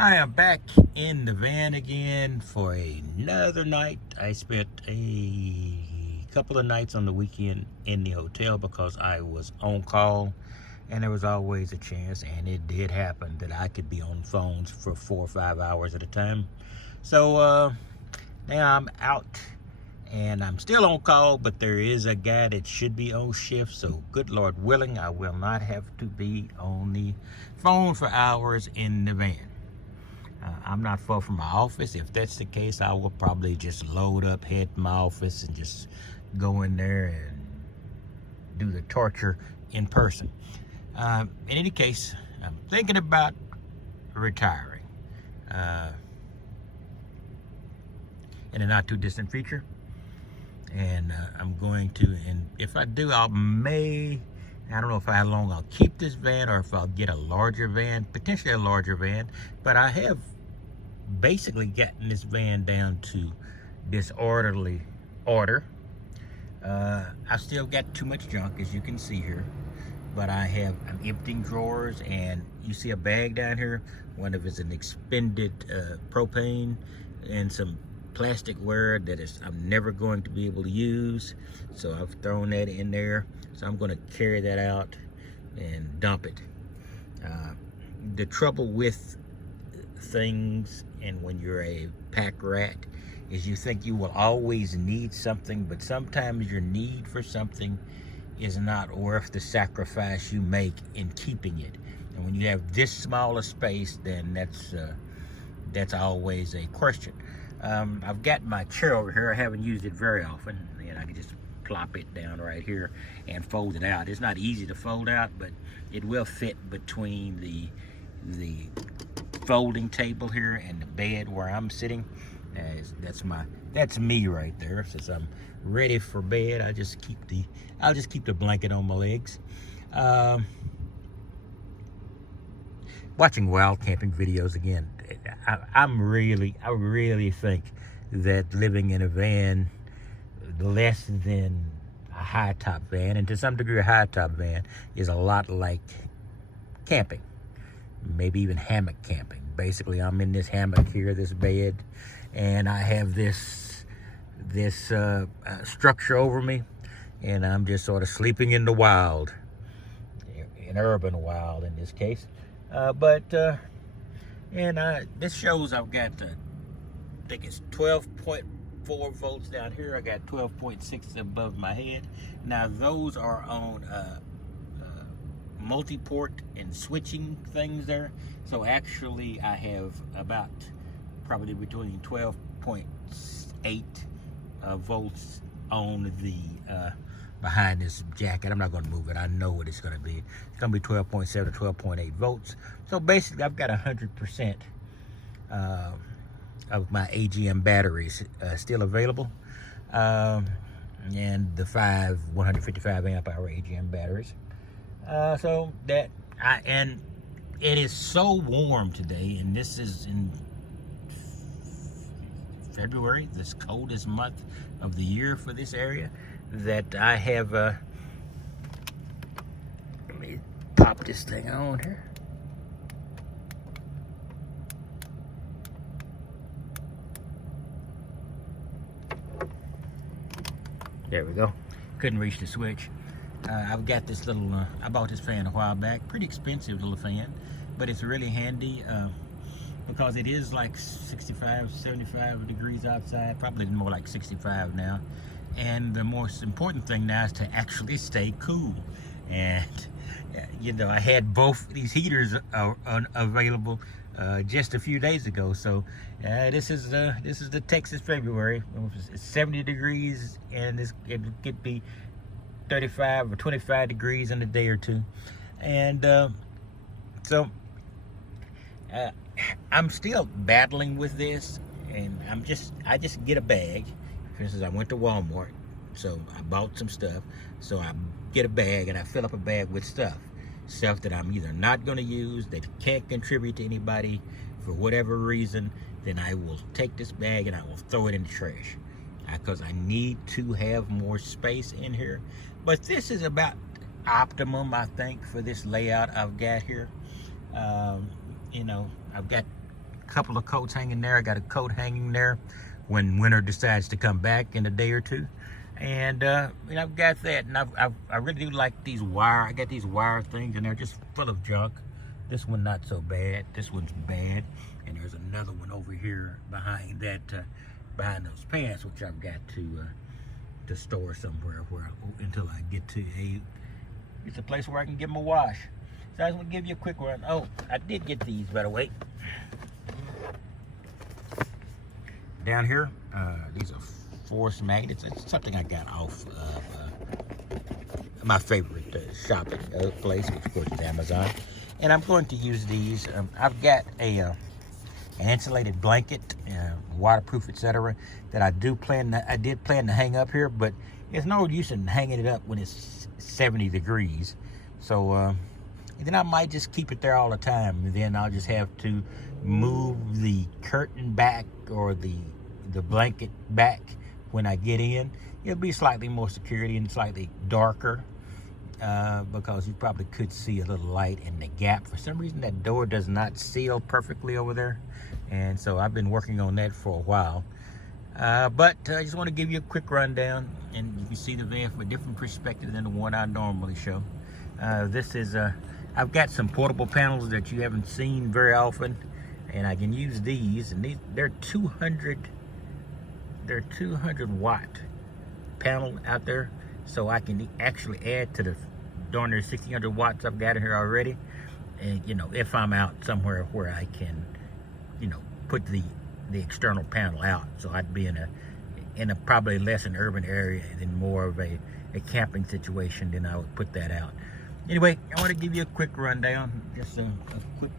I am back in the van again for another night. I spent a couple of nights on the weekend in the hotel because I was on call, and there was always a chance, and it did happen, that I could be on phones for 4 or 5 hours at a time. So now I'm out and I'm still on call, but there is a guy that should be on shift, so good Lord willing, I will not have to be on the phone for hours in the van. I'm not far from my office. If that's the case, I will probably just load up, head to my office, and just go in there and do the torture in person. In any case, I'm thinking about retiring in a not too distant future. And I'm going to, and if I do, I don't know how long I'll keep this van or if I'll get a larger van, potentially a larger van. But I have basically gotten this van down to disorderly order. I've still got too much junk, as you can see here. But I'm emptying drawers, and you see a bag down here. One of it's an expended propane and some plasticware that I'm never going to be able to use, so I've thrown that in there. So I'm going to carry that out and dump it. The trouble with things, and when you're a pack rat, is you think you will always need something, but sometimes your need for something is not worth the sacrifice you make in keeping it. And when you have this small a space, then that's always a question. I've got my chair over here. I haven't used it very often, and I can just plop it down right here and fold it out. It's not easy to fold out, but it will fit between the folding table here and the bed where I'm sitting. That's me right there. Since I'm ready for bed, I'll just keep the blanket on my legs. Watching wild camping videos again. I really think that living in a van less than a high top van, and to some degree a high top van, is a lot like camping, maybe even hammock camping. Basically, I'm in this hammock here, this bed, and I have this structure over me, and I'm just sort of sleeping in the wild, in urban wild in this case. This shows I've got, I think it's 12.4 volts down here. I got 12.6 above my head. Now those are on multi-port and switching things there. So actually I have about probably between 12.8 volts on the behind this jacket. I'm not going to move it. I know what it's going to be. It's going to be 12.7 to 12.8 volts. So basically, I've got 100% of my AGM batteries still available, and the 155 amp hour AGM batteries. And it is so warm today, and this is in February, this coldest month of the year for this area, that I have, let me pop this thing on here. There we go. Couldn't reach the switch. I've got this little, I bought this fan a while back. Pretty expensive little fan, but it's really handy because it is like 65, 75 degrees outside, probably more like 65 now. And the most important thing now is to actually stay cool. And you know, I had both these heaters available just a few days ago. So this is the Texas February. It's 70 degrees, and it could be 35 or 25 degrees in a day or two. And so I'm still battling with this, and I just get a bag. For instance, I went to Walmart, so I bought some stuff. So I get a bag, and I fill up a bag with stuff that I'm either not going to use, that can't contribute to anybody for whatever reason. Then I will take this bag and I will throw it in the trash because I need to have more space in here. But this is about optimum, I think, for this layout I've got here. You know, I've got couple of coats hanging there. I got a coat hanging there when winter decides to come back in a day or two. And I've got that, and I really do like these wire. I got these wire things, and they're just full of junk. This one not so bad. This one's bad, and there's another one over here behind that, behind those pants, which I've got to store somewhere until I get to it's a place where I can give them a wash. So I just want to give you a quick run. Oh, I did get these, by the way. Down here, these are force magnets. It's something I got off of my favorite shopping place, which of course is Amazon. And I'm going to use these. I've got an insulated blanket, waterproof, etc., that I did plan to hang up here, but there's no use in hanging it up when it's 70 degrees. So then I might just keep it there all the time, and then I'll just have to move the curtain back or the blanket back when I get in. It'll be slightly more security and slightly darker because you probably could see a little light in the gap. For some reason, that door does not seal perfectly over there, and so I've been working on that for a while. But I just want to give you a quick rundown, and you can see the van from a different perspective than the one I normally show. This is I've got some portable panels that you haven't seen very often, and I can use these, and they're 200 watt panel out there, so I can actually add to the darn near 1600 watts I've got in here already. And if I'm out somewhere where I can put the external panel out, so I'd be in a probably less an urban area and more of a camping situation, then I would put that out. Anyway, I want to give you a quick rundown, just a quick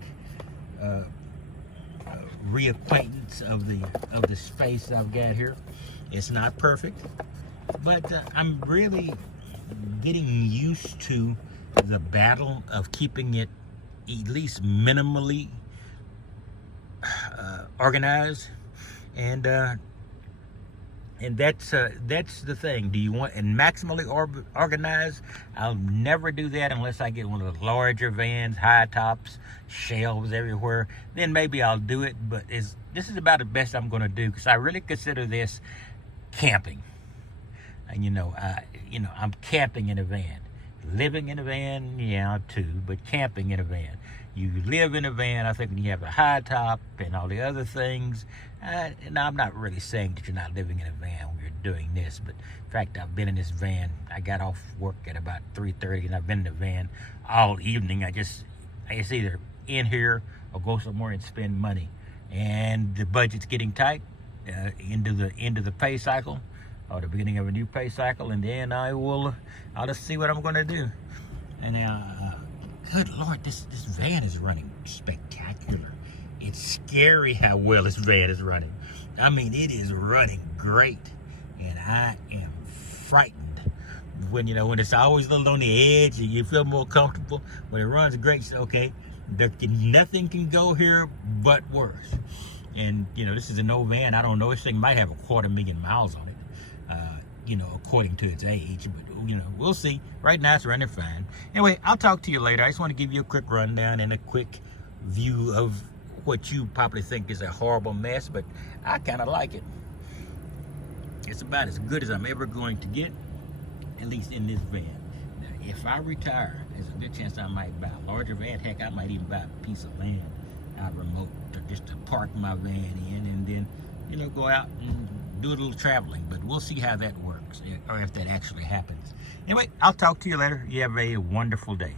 reacquaintance of the space I've got here. It's not perfect, but I'm really getting used to the battle of keeping it at least minimally organized, and that's the thing. Do you want and maximally organized? I'll never do that unless I get one of the larger vans, high tops, shelves everywhere. Then maybe I'll do it. But this is about the best I'm going to do, because I really consider this camping. And I'm camping in a van. Living in a van, yeah, too, but camping in a van. You live in a van, I think, when you have a high top and all the other things. And I'm not really saying that you're not living in a van when you're doing this, but in fact, I've been in this van. I got off work at about 3:30, and I've been in the van all evening. I just either in here or go somewhere and spend money. And the budget's getting tight into the pay cycle, or the beginning of a new pay cycle, and then I'll just see what I'm going to do. And good Lord, this van is running spectacular. It's scary how well this van is running. I mean, it is running great, and I am frightened when it's always a little on the edge and you feel more comfortable. When it runs great, so, okay, nothing can go here but worse. And this is an old van. I don't know, this thing might have 250,000 miles on it, according to its age, but we'll see. Right now it's running fine. Anyway, I'll talk to you later. I just want to give you a quick rundown and a quick view of what you probably think is a horrible mess, but I kind of like it. It's about as good as I'm ever going to get, at least in this van. Now, if I retire, there's a good chance I might buy a larger van. Heck, I might even buy a piece of land out remote just to park my van in, and then go out and do a little traveling. But we'll see how that works, or if that actually happens. Anyway, I'll talk to you later. You have a wonderful day.